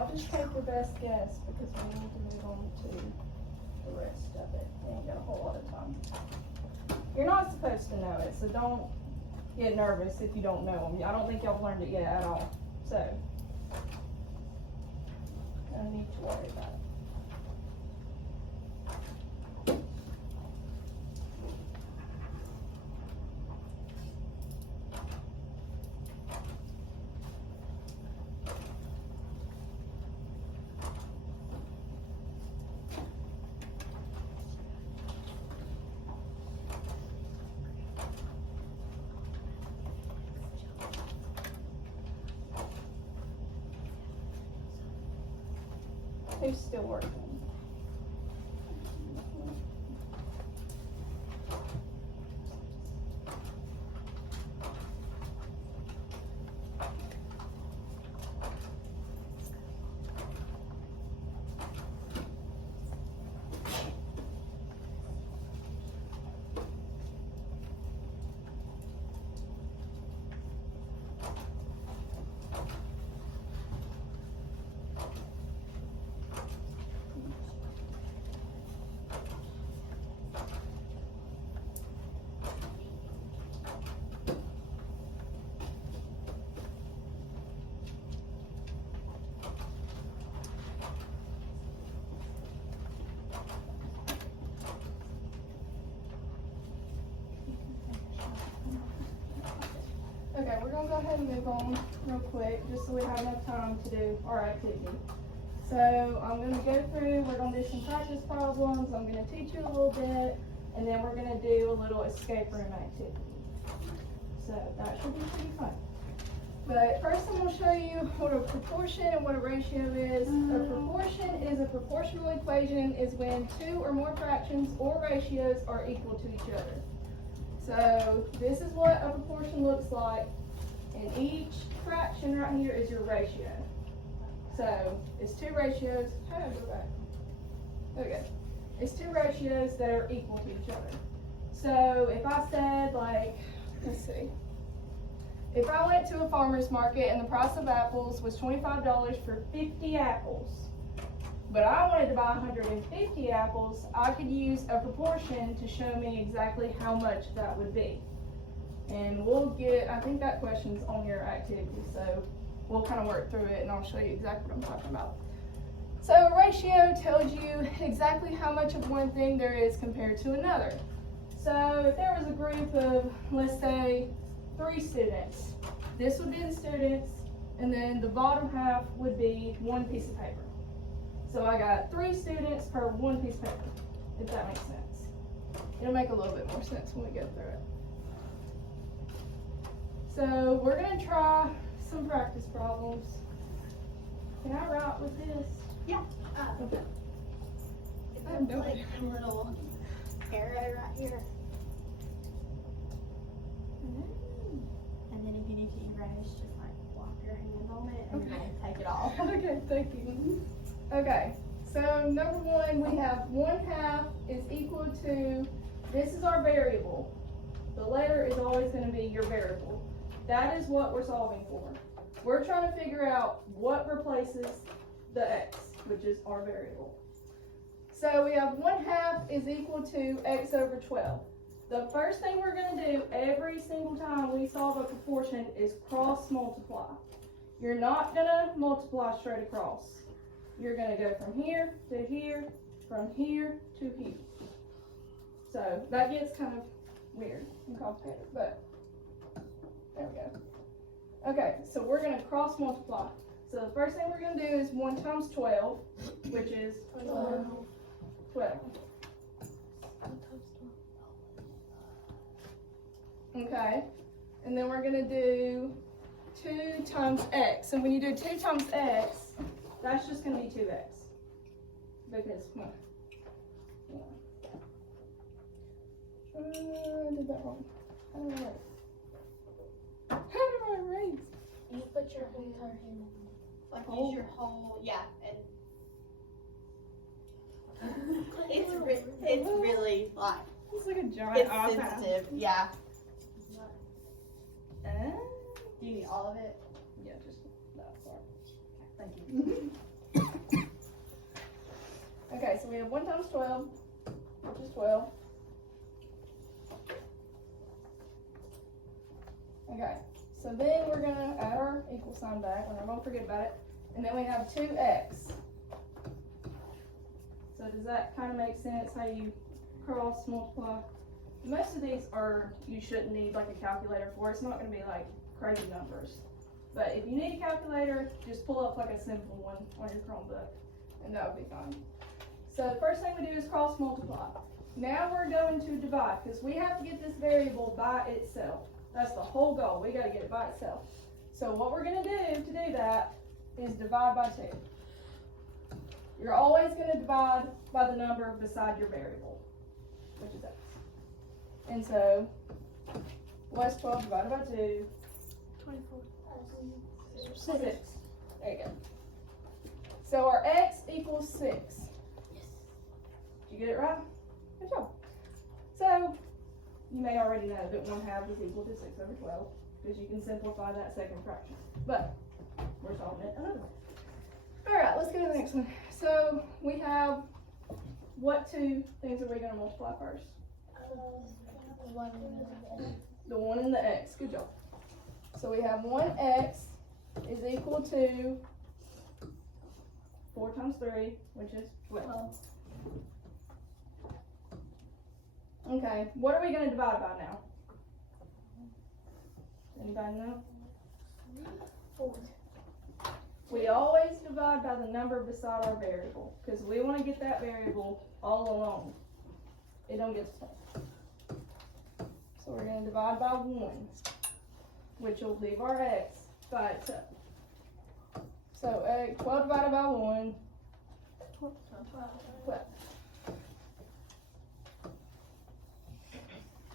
y'all just take your best guess because we need to move on to the rest of it. We ain't got a whole lot of time. You're not supposed to know it, so don't get nervous if you don't know them. I don't think y'all learned it yet at all. So, no need to worry about it. Who's still working? Okay, we're gonna go ahead and move on real quick, just so we have enough time to do our activity. So I'm gonna go through, we're gonna do some practice problems, I'm gonna teach you a little bit, and then we're gonna do a little escape room activity. So that should be pretty fun. But first I'm gonna show you what a proportion and what a ratio is. A proportion is a proportional equation is when two or more fractions or ratios are equal to each other. So this is what a proportion looks like, and each fraction right here is your ratio. So it's two ratios, how do I go back? Okay, it's two ratios that are equal to each other. So if I said like, let's see, if I went to a farmer's market and the price of apples was $25 for 50 apples, but I wanted to buy 150 apples, I could use a proportion to show me exactly how much that would be. And we'll get, I think that question's on your activity, so we'll kind of work through it and I'll show you exactly what I'm talking about. So a ratio tells you exactly how much of one thing there is compared to another. So if there was a group of, let's say, 3 students, this would be the students, and then the bottom half would be one piece of paper. So I got 3 students per one piece of paper, if that makes sense. It'll make a little bit more sense when we go through it. So we're gonna try some practice problems. Can I write with this? Yeah. Okay. If I put like a little arrow right here. And then if you need to erase, just like walk your hand on it and then take it off. Okay, thank you. Okay, so number one, we have 1/2 is equal to, this is our variable. The letter is always going to be your variable. That is what we're solving for. We're trying to figure out what replaces the x, which is our variable. So we have 1/2 is equal to x over 12. The first thing we're going to do every single time we solve a proportion is cross multiply. You're not going to multiply straight across. You're going to go from here to here, from here to here. So that gets kind of weird and complicated, but there we go. Okay, so we're going to cross multiply. So the first thing we're going to do is 1 times 12, which is 12. Okay, and then we're going to do 2 times x. And when you do 2 times x, that's just going to be 2x. Because, well, I did that wrong. How do I write? How do I write? You put your whole hand in. Like use your whole, yeah, and it's really like, It's like a giant it's iPad. sensitive, yeah. Do you need all of it? Yeah, just that part. Thank you. Okay, so we have 1 times 12, which is 12. Okay, so then we're gonna add our equal sign back, and I won't forget about it. And then we have 2x. So does that kind of make sense how you cross multiply? Most of these are, you shouldn't need like a calculator for. It's not gonna be like crazy numbers. But if you need a calculator, just pull up like a simple one on your Chromebook, and that would be fine. So the first thing we do is cross multiply. Now we're going to divide, because we have to get this variable by itself. That's the whole goal. We got to get it by itself. So what we're going to do that is divide by 2. You're always going to divide by the number beside your variable, which is x. And so, what's 12 divided by 2? 24. 6. There you go. So our x equals 6. Did you get it right? Good job. So, you may already know that 1/2 is equal to 6 over 12, because you can simplify that second fraction. But, we're solving it another way. Alright, let's go to the next one. So, we have, what 2 things are we going to multiply first? The 1 and the x. Good job. So we have 1x is equal to 4 times 3, which is 12. Okay, what are we going to divide by now? Anybody know? 4. We always divide by the number beside our variable, because we want to get that variable all alone. It don't get stuck. So we're going to divide by 1, which will leave our x by itself. So 12 divided by 1, 12.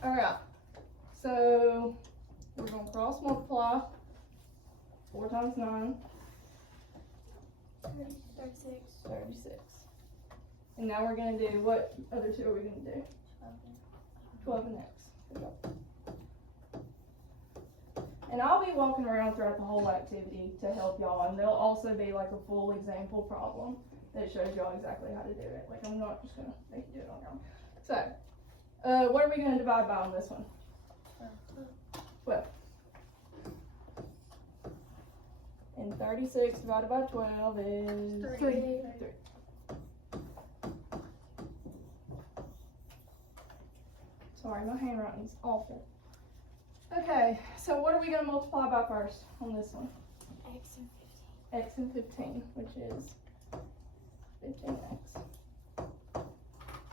Alright, so we're going to cross multiply. 4 times 9. 36. 36. And now we're going to do, what other 2 are we going to do? 12 and x. Good job. And I'll be walking around throughout the whole activity to help y'all, and there'll also be like a full example problem that shows y'all exactly how to do it. Like, I'm not just going to make you do it on your own. So, what are we going to divide by on this one? 12. And 36 divided by 12 is 3. Sorry, my handwriting's awful. Okay, so what are we going to multiply by first on this one? X and 15. X and 15, which is 15x.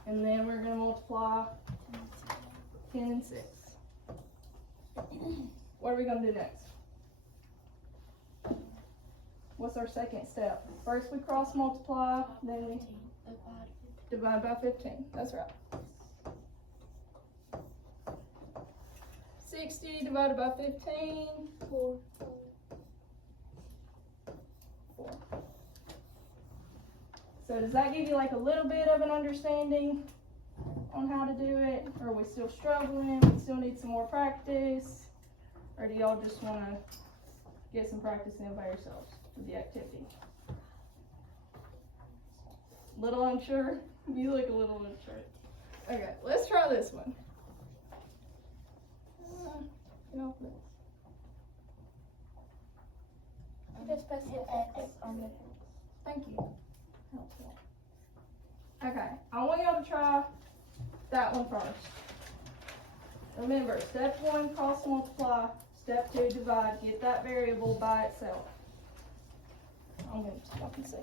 And then we're going to multiply 10 and 6. What are we going to do next? What's our second step? First we cross multiply, then we divide by 15. That's right. 60 divided by 15. 4. 4. So does that give you like a little bit of an understanding on how to do it? Or are we still struggling? We still need some more practice? Or do y'all just want to get some practice in by yourselves with the activity? Little unsure? You look a little unsure. Okay, let's try this one. Just press hit X on the. Thank you. Helpful. Okay, I want y'all to try that one first. Remember, step 1, cross multiply. Step 2, divide. Get that variable by itself. I'm going to stop and see.